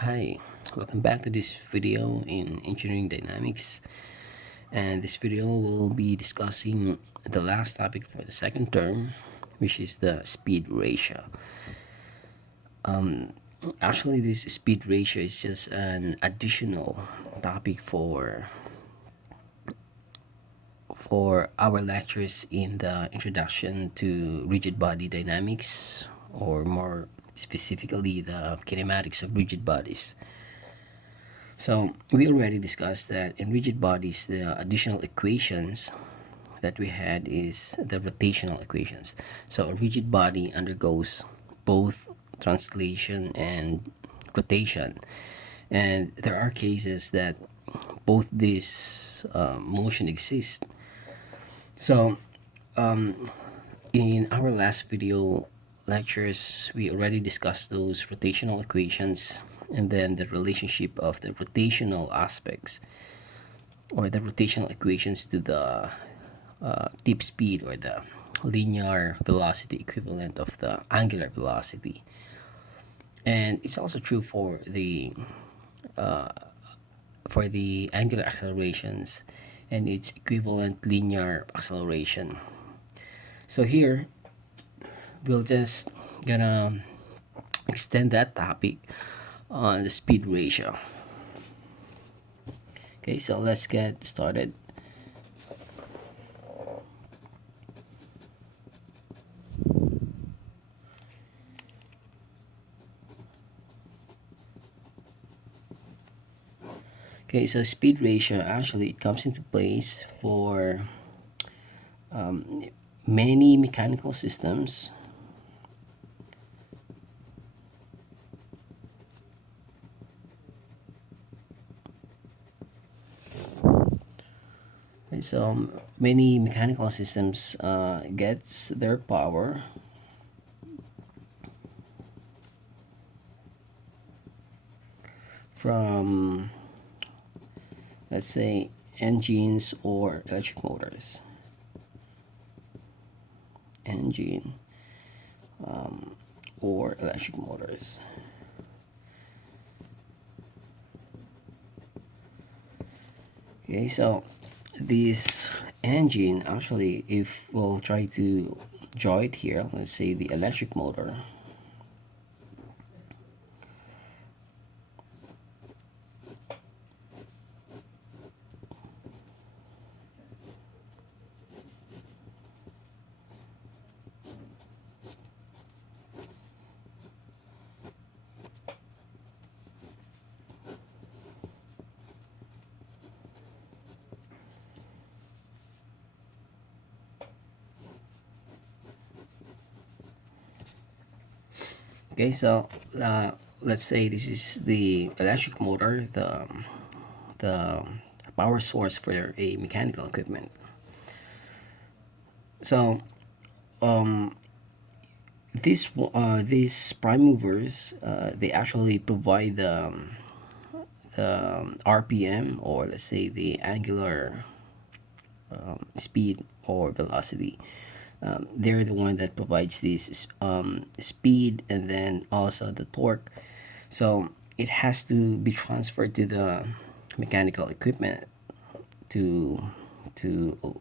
Hi, welcome back to this video in engineering dynamics, and this video will be discussing the last topic for the second term, which is the speed ratio. Actually, this speed ratio is just an additional topic for our lectures in the introduction to rigid body dynamics, or more specifically the kinematics of rigid bodies. So we already discussed that in rigid bodies, the additional equations that we had is the rotational equations. So a rigid body undergoes both translation and rotation, and there are cases that both these motion exist. So in our last video lectures, we already discussed those rotational equations and then the relationship of the rotational aspects or the rotational equations to the tip speed or the linear velocity equivalent of the angular velocity. And it's also true for the angular accelerations and its equivalent linear acceleration. So here we'll just gonna extend that topic on the speed ratio. Okay, so let's get started. Okay, so speed ratio actually it comes into place for many mechanical systems. Okay, so many mechanical systems gets their power from, let's say, engines or electric motors. Engine or electric motors. Okay, so this engine actually, if we'll try to draw it here, let's say the electric motor. Okay, so let's say this is the electric motor, the power source for a mechanical equipment. So these prime movers, they actually provide the RPM, or let's say the angular speed or velocity. They're the one that provides this speed and then also the torque. So it has to be transferred to the mechanical equipment to to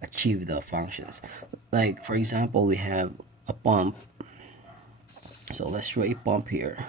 achieve the functions. Like for example, we have a pump. So let's draw a pump here.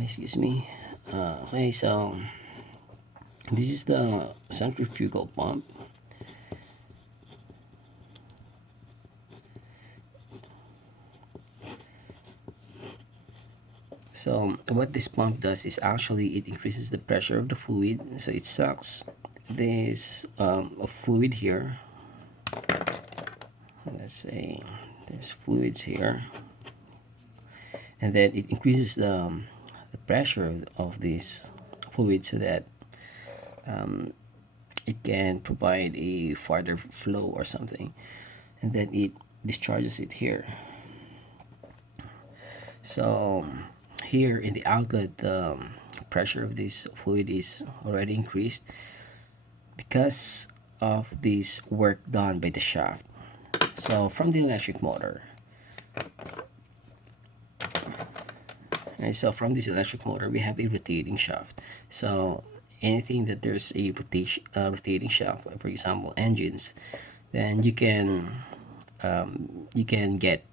Excuse me. Okay, so this is the centrifugal pump. So what this pump does is actually it increases the pressure of the fluid. So it sucks this fluid here. Let's say there's fluids here, and then it increases the pressure of this fluid so that it can provide a farther flow or something, and then it discharges it here. So here in the outlet, the pressure of this fluid is already increased because of this work done by the shaft. So from the electric motor, and so from this electric motor, we have a rotating shaft. So anything that there's a rotating shaft, like for example engines, then you can get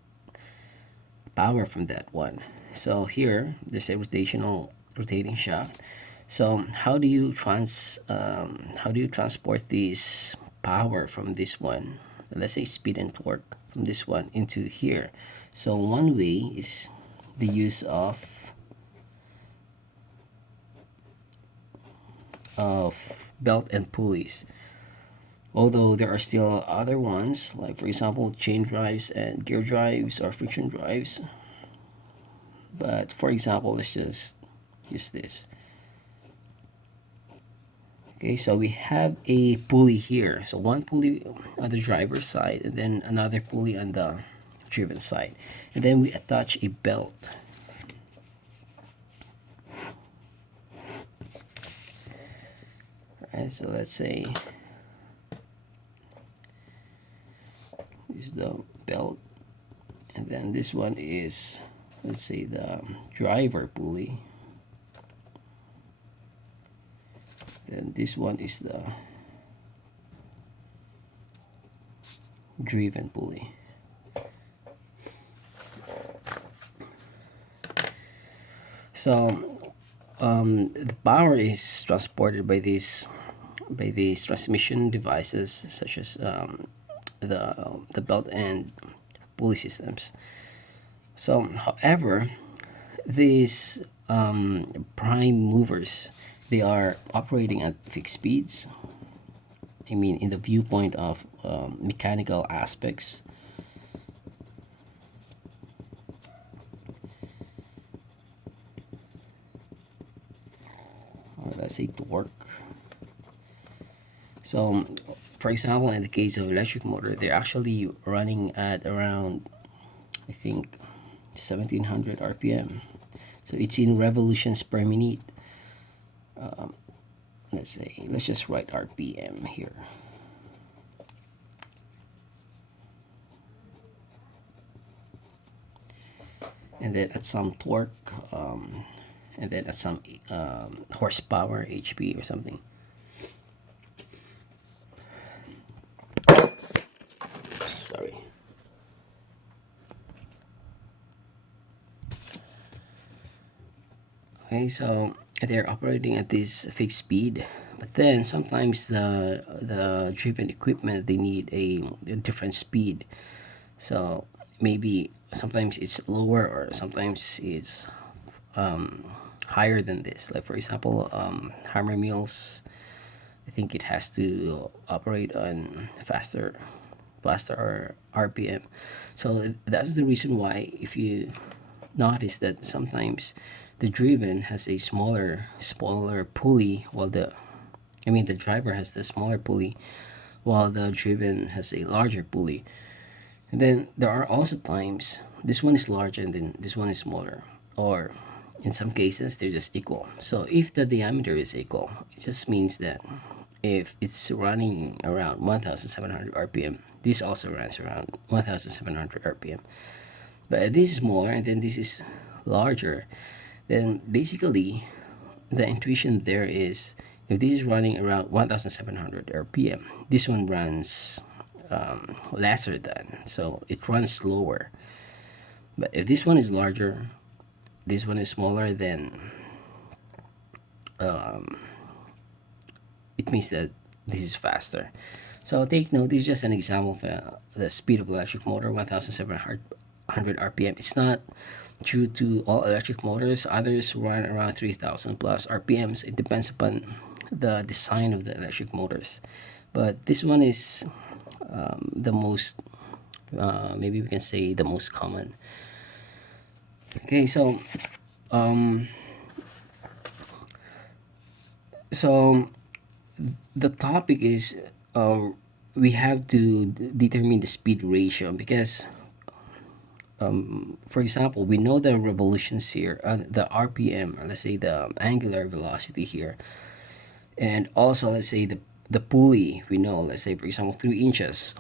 power from that one. So here there's a rotating shaft. So how do you transport this power from this one, let's say speed and torque, from this one into here? So one way is the use of belt and pulleys, although there are still other ones, like for example chain drives and gear drives or friction drives. But for example, let's just use this. Okay, so we have a pulley here, so one pulley on the driver's side and then another pulley on the driven side, and then we attach a belt. Alright, so let's say use the belt, and then this one is, let's say, the driver pulley, then this one is the driven pulley. So the power is transported by these transmission devices, such as the belt and pulley systems. So however, these prime movers, they are operating at fixed speeds. I mean, in the viewpoint of mechanical aspects, or let's say torque. So for example, in the case of electric motor, they're actually running at around, I think, 1700 rpm. So it's in revolutions per minute. Let's just write rpm here. And then at some torque, and then at some horsepower, HP or something. Sorry. Okay, so they're operating at this fixed speed, but then sometimes the driven equipment, they need a different speed. So maybe sometimes it's lower or sometimes it's higher than this. Like for example, hammer mills, I think it has to operate on faster RPM. So that's the reason why, if you notice that sometimes the driven has a smaller pulley, while the driver has the smaller pulley while the driven has a larger pulley. And then there are also times this one is larger and then this one is smaller, or in some cases they're just equal. So if the diameter is equal, it just means that if it's running around 1700 rpm, this also runs around 1700 rpm. But if this is smaller and then this is larger, then basically the intuition there is, if this is running around 1700 rpm, this one runs lesser than, so it runs slower. But if this one is larger, this one is smaller, then it means that this is faster. So take note, this is just an example of the speed of electric motor, 1700 rpm. It's not true to all electric motors. Others run around 3000 plus rpms. It depends upon the design of the electric motors. But this one is the most, maybe we can say the most common. Okay, um, so the topic is uh, we have to determine the speed ratio because, for example, we know the revolutions here, the RPM, or let's say the angular velocity here, and also let's say the pulley. We know, let's say for example, 3 inches.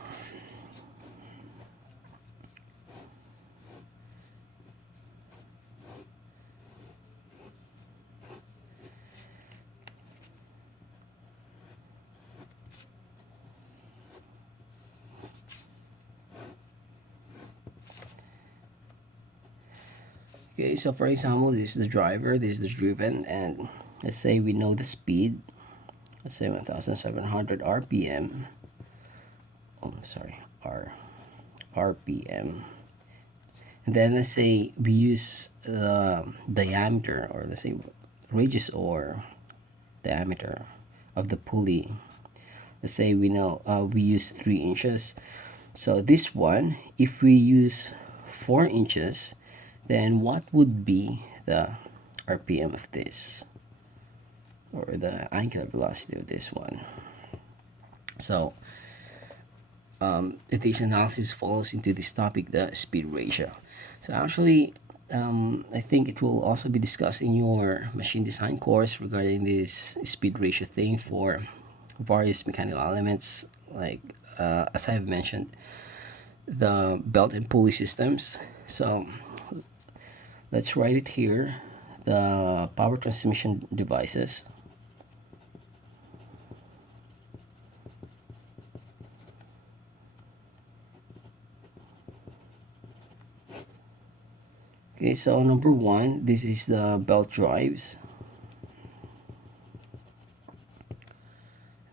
Okay, so for example, this is the driver, this is the driven, and let's say we know the speed. Let's say 1,700 RPM. Oh, sorry, RPM. And then let's say we use the diameter, or let's say radius or diameter of the pulley. Let's say we use 3 inches. So this one, if we use 4 inches, then what would be the RPM of this, or the angular velocity of this one? So this analysis falls into this topic, the speed ratio. So actually, I think it will also be discussed in your machine design course regarding this speed ratio thing for various mechanical elements, like as I've mentioned, the belt and pulley systems. So let's write it here: the power transmission devices. Okay, so number one, this is the belt drives.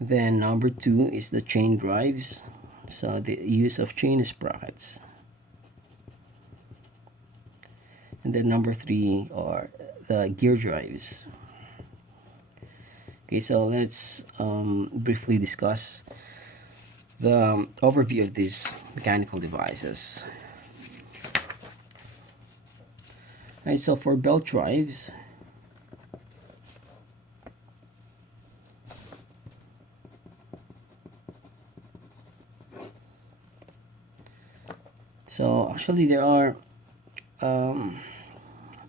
Then number two is the chain drives. So the use of chain sprockets. And then number three are the gear drives. Okay, so let's briefly discuss the overview of these mechanical devices. Right, so for belt drives, so actually there are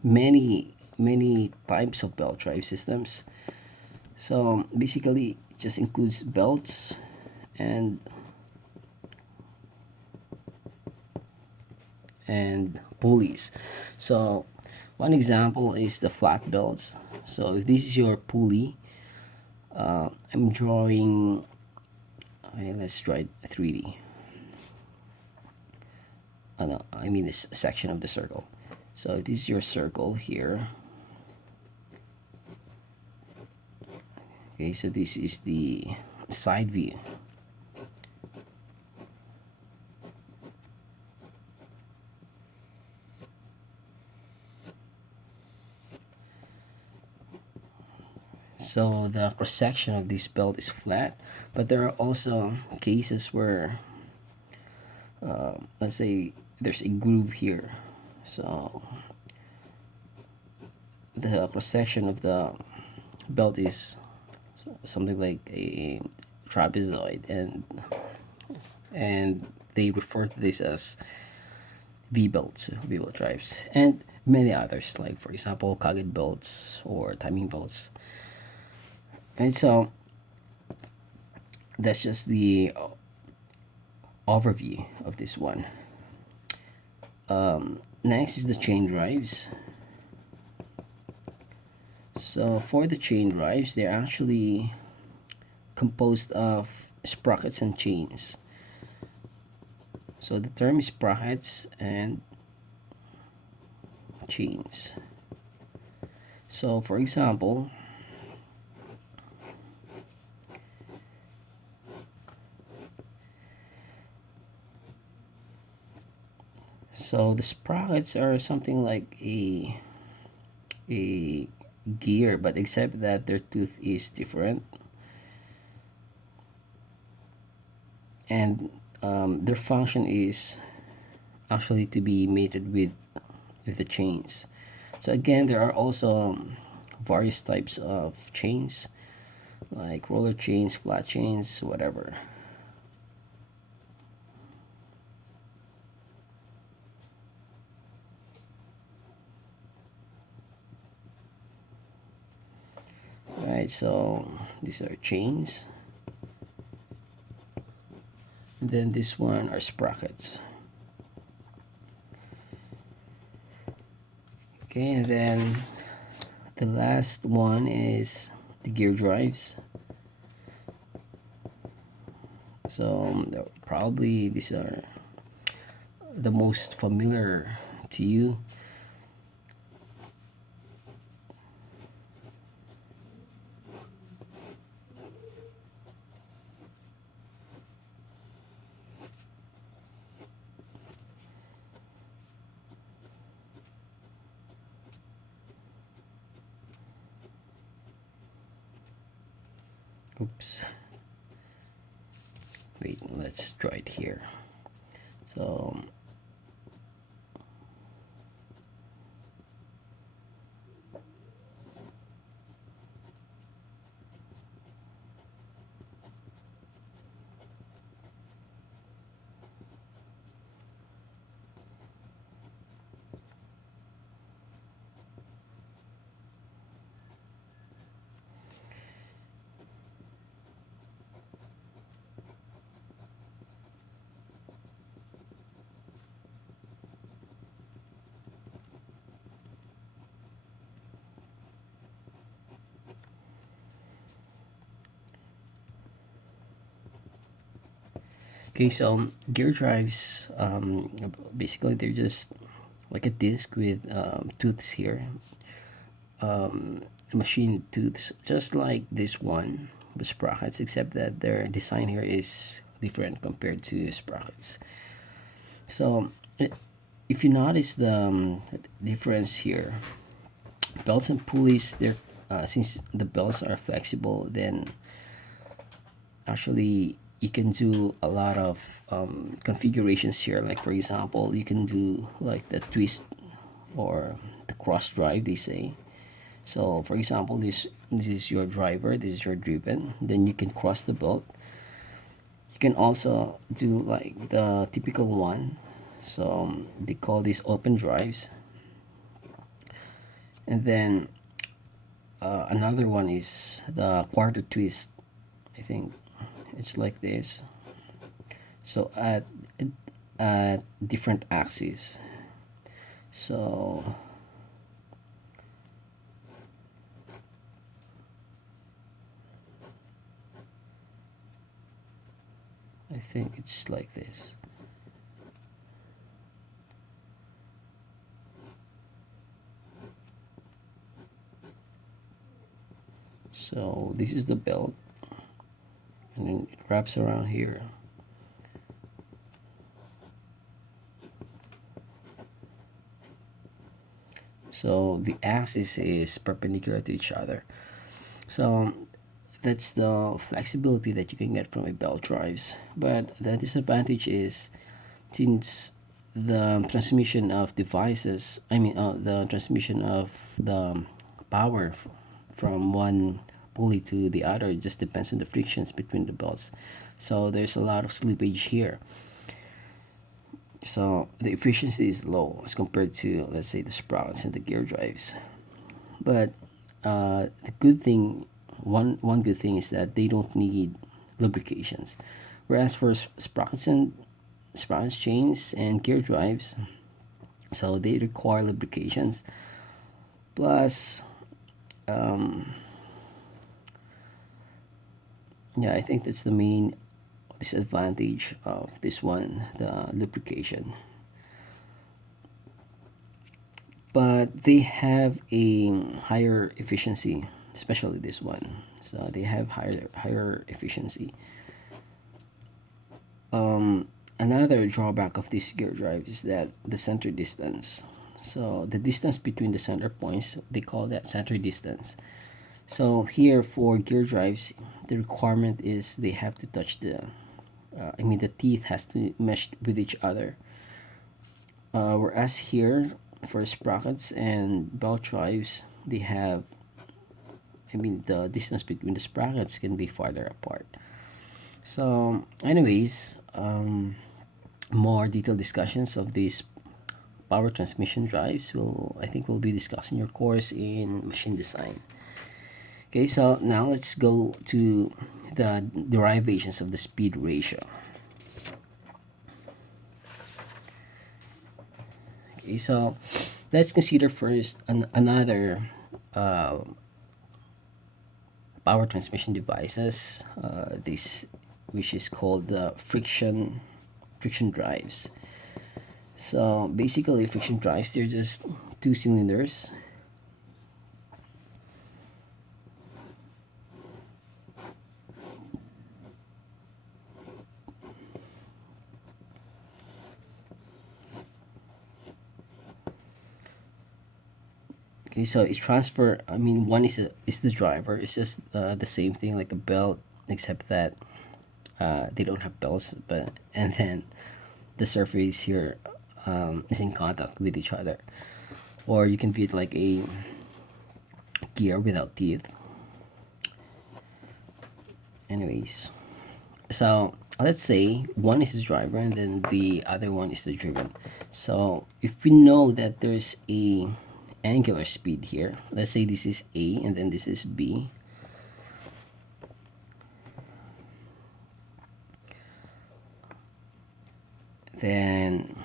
many types of belt drive systems. So basically, it just includes belts and pulleys. So one example is the flat belts. So if this is your pulley, I'm drawing. Okay, let's try 3D. Oh, no, I mean this section of the circle. So if this is your circle here. Okay, so this is the side view. So the cross section of this belt is flat, but there are also cases where, let's say, there's a groove here. So the cross section of the belt is something like a trapezoid, and they refer to this as V-belts, V-belt drives, and many others, like for example, cogged belts or timing belts. And so that's just the overview of this one. Next is the chain drives. So for the chain drives, they're actually composed of sprockets and chains. So the term is sprockets and chains. So for example, so the sprockets are something like a gear, but except that their tooth is different, and their function is actually to be mated with with the chains. So again, there are also various types of chains, like roller chains, flat chains, whatever. Right, so these are chains. And then this one are sprockets. Okay, and then the last one is the gear drives. So probably these are the most familiar to you. Oops. Wait, let's try it here. So okay, so gear drives, basically they're just like a disc with tooths here, machine tooths, just like this one, the sprockets, except that their design here is different compared to sprockets. So if you notice the difference here, belts and pulleys, they're since the belts are flexible, then actually you can do a lot of configurations here. Like for example, you can do like the twist or the cross drive, they say. So for example, this is your driver, this is your driven, then you can cross the belt. You can also do like the typical one, so they call these open drives. And then another one is the quarter twist. I think it's like this. So at different axes. So I think it's like this. So this is the belt, and then it wraps around here. So the axis is perpendicular to each other. So that's the flexibility that you can get from a belt drives. But the disadvantage is, since the transmission of devices, the transmission of the power from one pulley to the other, it just depends on the frictions between the belts. So there's a lot of slippage here. So the efficiency is low as compared to, let's say, the sprockets and the gear drives. But the good thing, one good thing is that they don't need lubrications, whereas for sprockets, chains, and gear drives, so they require lubrications. Plus, yeah, I think that's the main disadvantage of this one, the lubrication. But they have a higher efficiency, especially this one. So they have higher efficiency. Another drawback of this gear drive is that the center distance. So the distance between the center points, they call that center distance. So here for gear drives, the requirement is they have to touch the teeth has to mesh with each other. Whereas here, for sprockets and belt drives, they have, the distance between the sprockets can be farther apart. So anyways, more detailed discussions of these power transmission drives I think we'll be discussing your course in machine design. Okay, so now let's go to the derivations of the speed ratio. Okay, so let's consider first another power transmission devices, this which is called the friction drives. So basically, friction drives, they're just two cylinders. Okay, so it's transfer. One is the driver. It's just the same thing like a belt, except that they don't have belts, and then the surface here is in contact with each other, or you can view it like a gear without teeth. Anyways, so let's say one is the driver and then the other one is the driven. So if we know that there's a angular speed here, let's say this is A and then this is B, then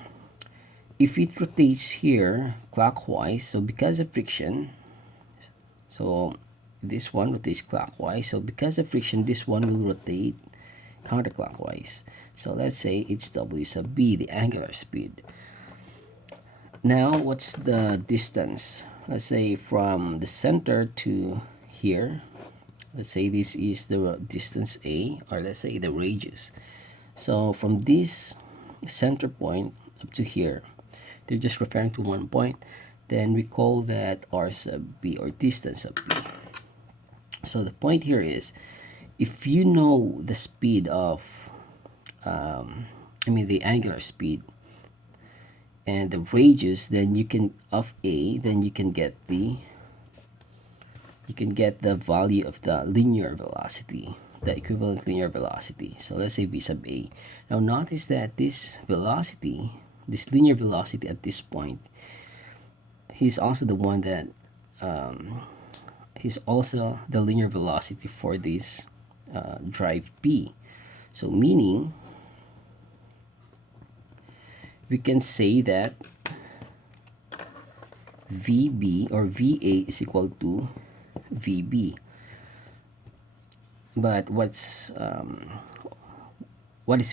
if it rotates here clockwise, so because of friction, so this one rotates clockwise, so because of friction this one will rotate counterclockwise. So let's say it's W sub B, the angular speed. Now what's the distance? Let's say from the center to here, let's say this is the distance A, or let's say the radius. So from this center point up to here, they're just referring to one point, then we call that R sub B, or distance of B. So the point here is, if you know the speed of the angular speed and the radius, then you can of A, then you can get the value of the linear velocity, the equivalent linear velocity. So let's say V sub A. Now notice that this velocity, this linear velocity at this point, he's also the one that he's also the linear velocity for this drive B. So meaning we can say that VB or VA is equal to VB. But what is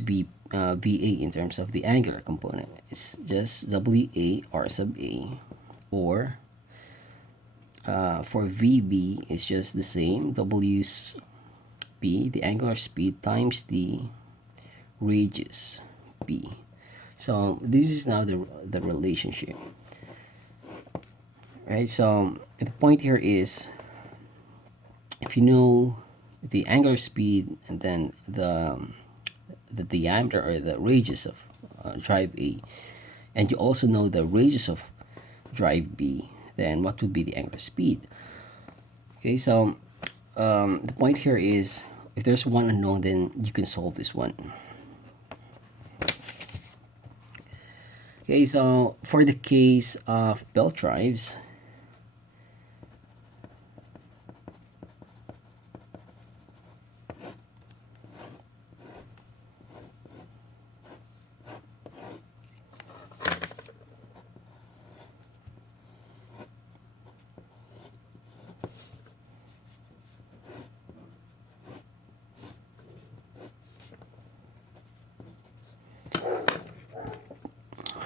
VA in terms of the angular component? It's just WA R sub A, or for VB it's just the same, W's B, the angular speed, times the radius B. So this is now the relationship, right? So the point here is, if you know the angular speed and then the diameter or the radius of drive A, and you also know the radius of drive B, then what would be the angular speed? Okay, so the point here is, if there's one unknown, then you can solve this one. Okay, so for the case of belt drives,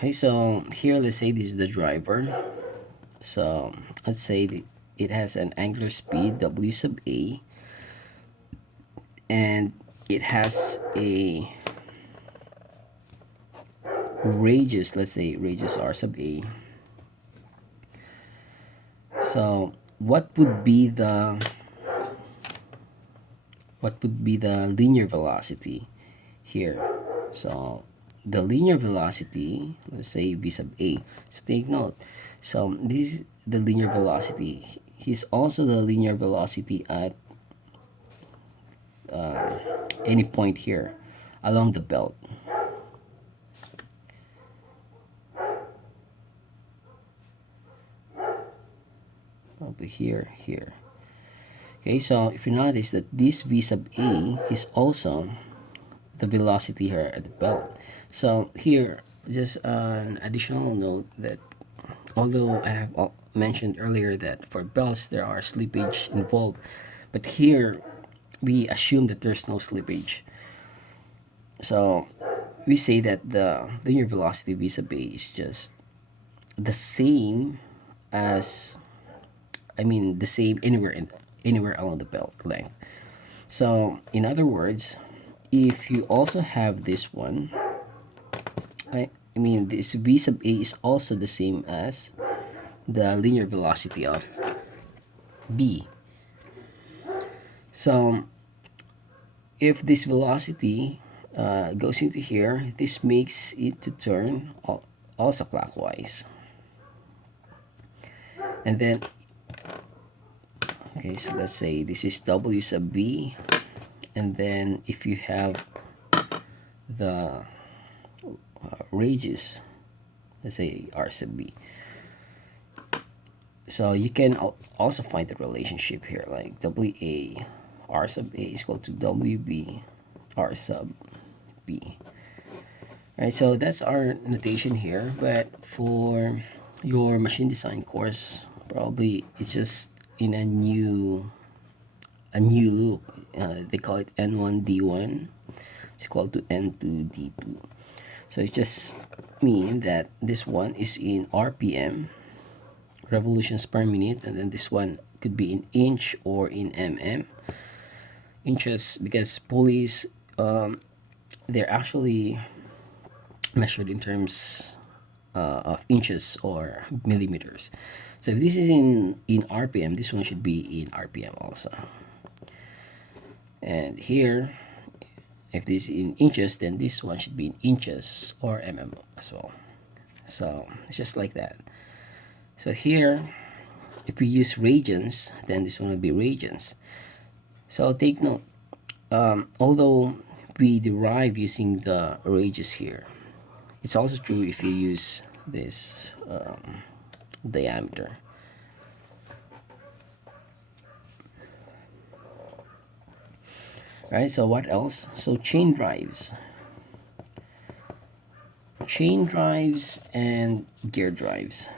okay, so here let's say this is the driver. So let's say it has an angular speed W sub A, and it has a radius, let's say radius R sub A. So what would be the linear velocity here? So the linear velocity, let's say V sub A. So take note, So this is the linear velocity. He's also the linear velocity at any point here along the belt. Probably here. Okay, so if you notice that this v sub a is also the velocity here at the belt. So here, just an additional note that although I have mentioned earlier that for belts there are slippage involved, but here we assume that there's no slippage. So we say that the linear velocity v sub a is just the same as, the same anywhere along the belt length. So in other words, if you also have this one, this v sub a is also the same as the linear velocity of b. So if this velocity goes into here, this makes it to turn also clockwise. And then, okay, so let's say this is w sub b, and then if you have the radius, let's say r sub b, so you can also find the relationship here, like wa r sub a is equal to wb r sub b. Right, so that's our notation here, but for your machine design course, probably it's just in a new loop. They call it n1 d1 is equal to n2 d2. So it just mean that this one is in rpm, revolutions per minute, and then this one could be in inch or in mm. Inches, because pulleys, they're actually measured in terms of inches or millimeters. So if this is in rpm, this one should be in rpm also. And here, if this is in inches, then this one should be in inches or mm as well. So it's just like that. So here, if we use radians, then this one will be radians. So take note, although we derive using the radius here, it's also true if you use this diameter. Right, so what else? So chain drives and gear drives.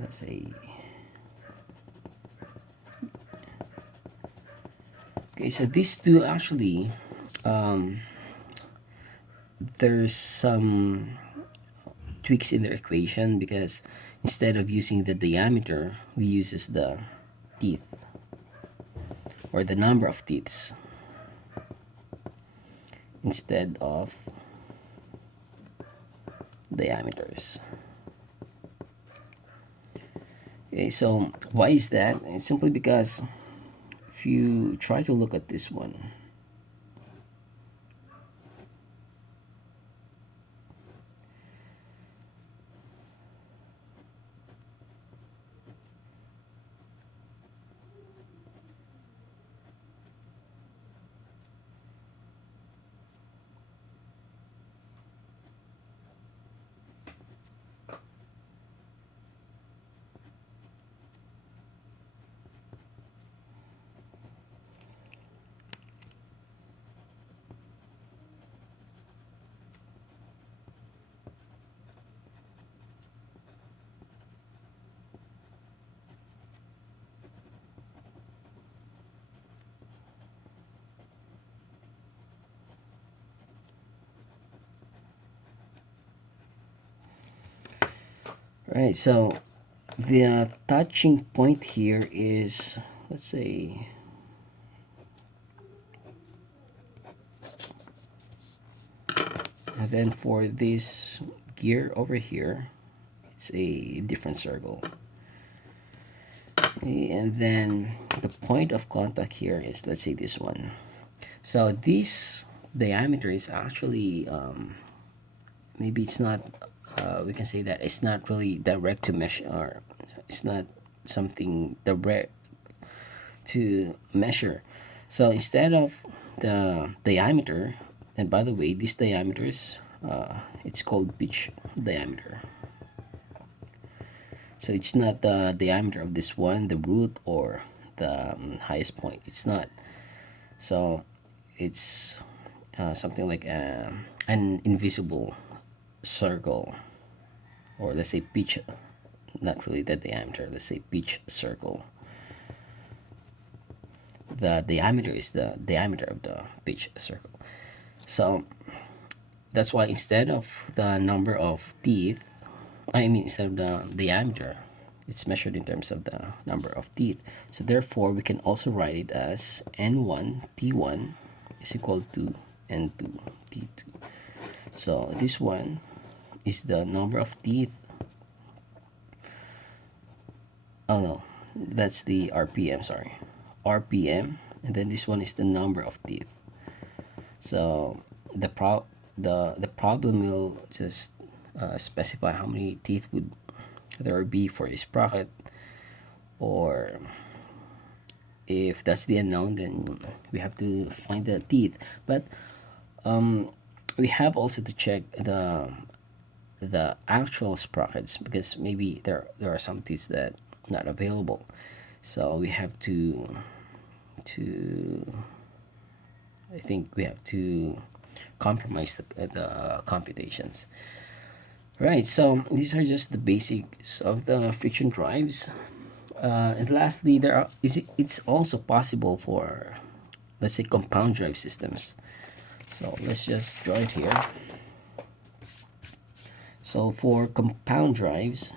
Let's say, okay, so these two actually, there's some tweaks in their equation, because instead of using the diameter, we uses the teeth, or the number of teeths, instead of diameters. Okay, so why is that? It's simply because if you try to look at this one, right? So the touching point here is, let's say, and then for this gear over here, it's a different circle. Okay, and then the point of contact here is, let's say, this one. So this diameter is actually, maybe it's not we can say that it's not really direct to measure, or it's not something direct to measure. So instead of the diameter, and by the way, these diameters, it's called pitch diameter. So it's not the diameter of this one, the root, or the highest point. It's not. So it's something like an invisible circle, or let's say pitch, not really the diameter, let's say pitch circle. The diameter is the diameter of the pitch circle. So that's why instead of the number of teeth, instead of the diameter, it's measured in terms of the number of teeth. So therefore, we can also write it as N1 T1 is equal to N2 T2. So this one is the number of teeth. Oh no, that's the RPM, sorry. RPM, and then this one is the number of teeth. So the problem will just specify how many teeth would there be for a sprocket, or if that's the unknown, then we have to find the teeth. But we have also to check the actual sprockets, because maybe there are some teeth that not available. So we have to I think we have to compromise the computations. Right, so these are just the basics of the friction drives. And lastly, it's also possible for, let's say, compound drive systems. So let's just draw it here. So for compound drives,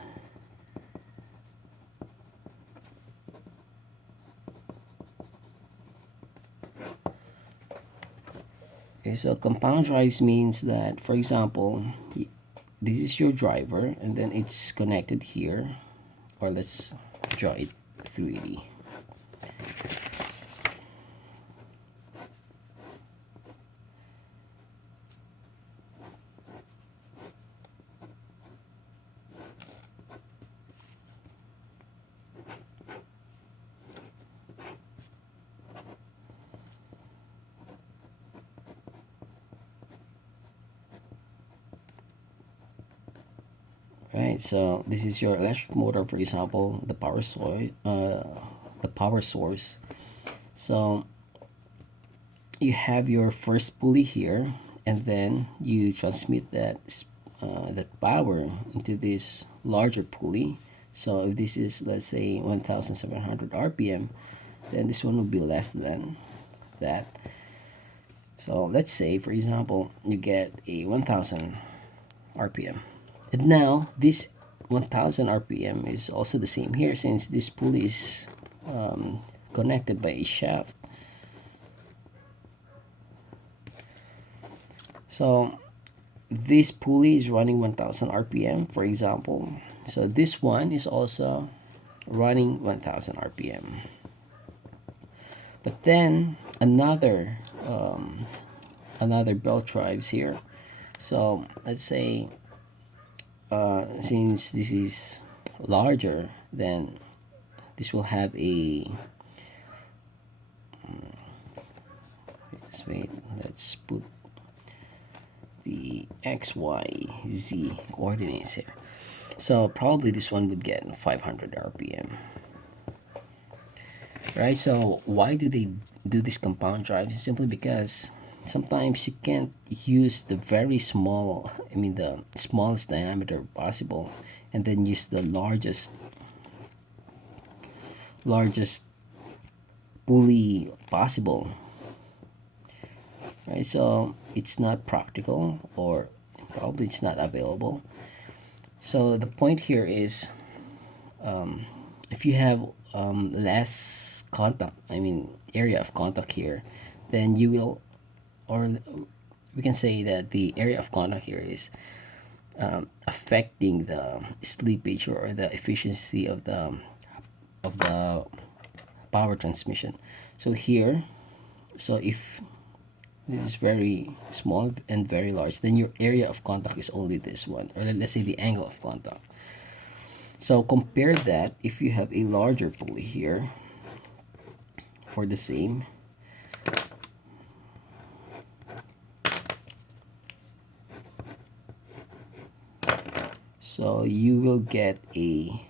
okay, so compound drives means that, for example, this is your driver, and then it's connected here, or let's draw it 3D. Right, so this is your electric motor, for example, the power source. So you have your first pulley here, and then you transmit that power into this larger pulley. So if this is, let's say, 1,700 RPM, then this one will be less than that. So let's say, for example, you get a 1,000 RPM. And now this 1000 RPM is also the same here, since this pulley is connected by a shaft. So this pulley is running 1000 RPM, for example. So this one is also running 1000 RPM. But then another belt drives here. So let's say since this is larger, then this will have a let's put the x, y, z coordinates here. So probably this one would get 500 RPM. Right, so why do they do this compound drive? It's simply because sometimes you can't use the very small, the smallest diameter possible, and then use the largest pulley possible. Right, so it's not practical, or probably it's not available. So the point here is, if you have less contact, area of contact here, then you will, or we can say that the area of contact here is affecting the slippage or the efficiency of the power transmission. So here, so if this is very small and very large, then your area of contact is only this one, or let's say the angle of contact. So compare that if you have a larger pulley here for the same. So you will get a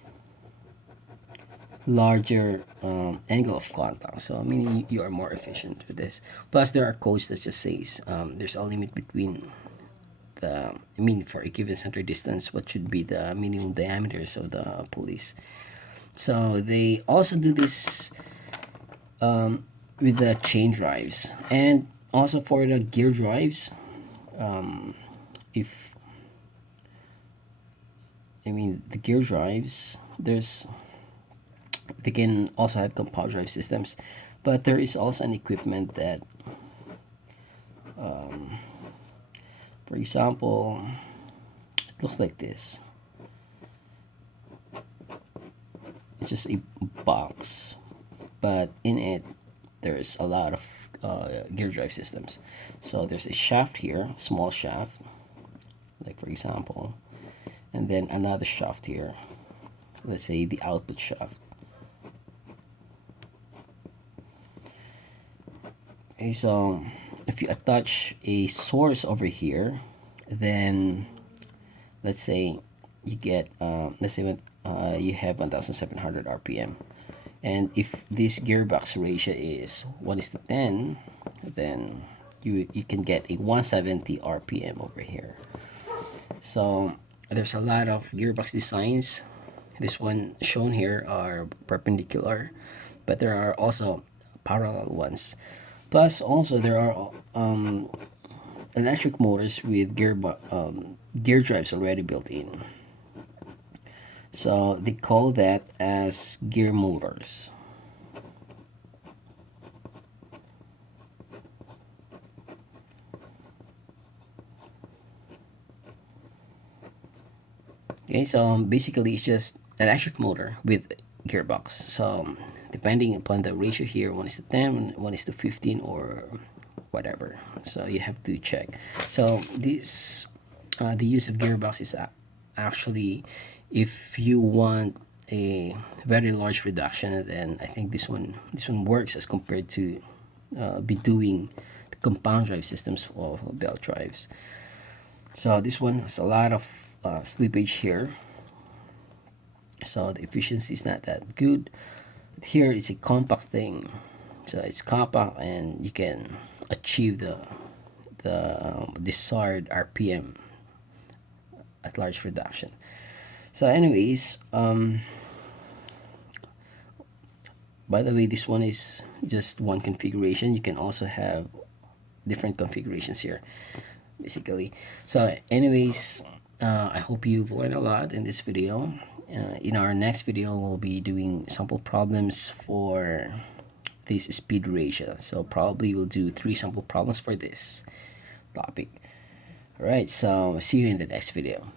larger angle of contact. So I mean you are more efficient with this. Plus there are codes that just says there's a limit between the, I mean, for a given center distance, what should be the minimum diameters of the pulleys. So they also do this with the chain drives, and also for the gear drives. If I mean the gear drives, they can also have compound drive systems, but there is also an equipment that, for example, it looks like this. It's just a box, but in it there's a lot of gear drive systems. So there's a shaft here, small shaft, like for example, and then another shaft here, let's say the output shaft. Okay, so if you attach a source over here, then let's say you get let's say when you have 1700 rpm, and if this gearbox ratio is 1:10, then you can get a 170 rpm over here. So there's a lot of gearbox designs. This one shown here are perpendicular, but there are also parallel ones. Plus also there are electric motors with gear drives already built in. So they call that as gear motors. Okay, so basically it's just electric motor with gearbox. So depending upon the ratio here, 1:10, 1:15, or whatever. So you have to check. So this the use of gearbox is actually, if you want a very large reduction, then I think this one works as compared to be doing the compound drive systems of belt drives. So this one has a lot of slippage here, so the efficiency is not that good. Here it's a compact thing, so it's compact and you can achieve the desired rpm at large reduction. So anyways, by the way, this one is just one configuration. You can also have different configurations here, basically. So anyways, I hope you've learned a lot in this video. In our next video, we'll be doing sample problems for this speed ratio. So probably we'll do 3 sample problems for this topic. All right, so see you in the next video.